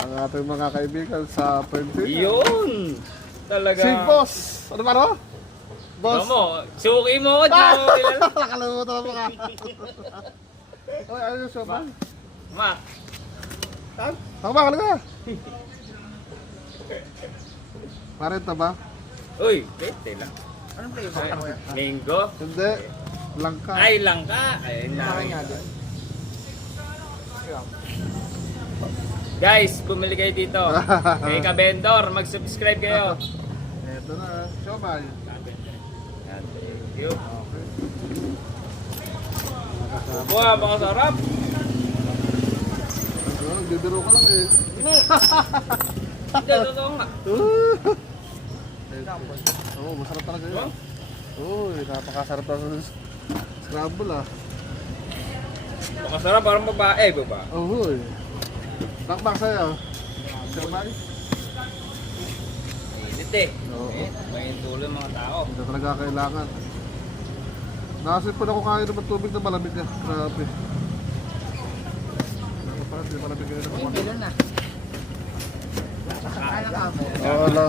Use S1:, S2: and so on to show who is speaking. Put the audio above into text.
S1: ang ating mga kaibigan sa Pwente.
S2: Yun! Talaga.
S1: Si Boss! Ano ba no? Boss!
S2: Ano mo? Suki mo ako, kilala.
S1: Nakalimutan mo ka. Oy, ano yung sopa?
S2: Ma,
S1: Ako ba? Kalaga! Parenta ba?
S2: uy, pwede lang.
S3: Anong flavor?
S2: Mango?
S1: Hindi. Langka.
S2: Ay, langka. Ay, na. Guys, bumili kayo dito. Kay ka-vendor, mag-subscribe kayo.
S1: Eto na. Siomay.
S2: Yan, Thank you. Wow, baka sarap.
S1: Ano, Bibiro ko lang eh.
S2: Hindi, totoo nga.
S1: Oo, oh, masarap talaga yun. Oo, oh, napakasarap talaga ng scramble ah.
S2: Baka sarap, parang babae, baba.
S1: Oo, oh, eh. Bakbak sa'yo. Siomay?
S2: Init eh.
S1: Oo.
S2: Eh, may tulo yung mga tao.
S1: Hindi talaga kailangan. Nakasip pa na ako kain ng tubig na malamig na. Grabe. Ako pa, hindi malamig na naman.
S3: Kailan na? Nakakala ka mo.
S1: Oo.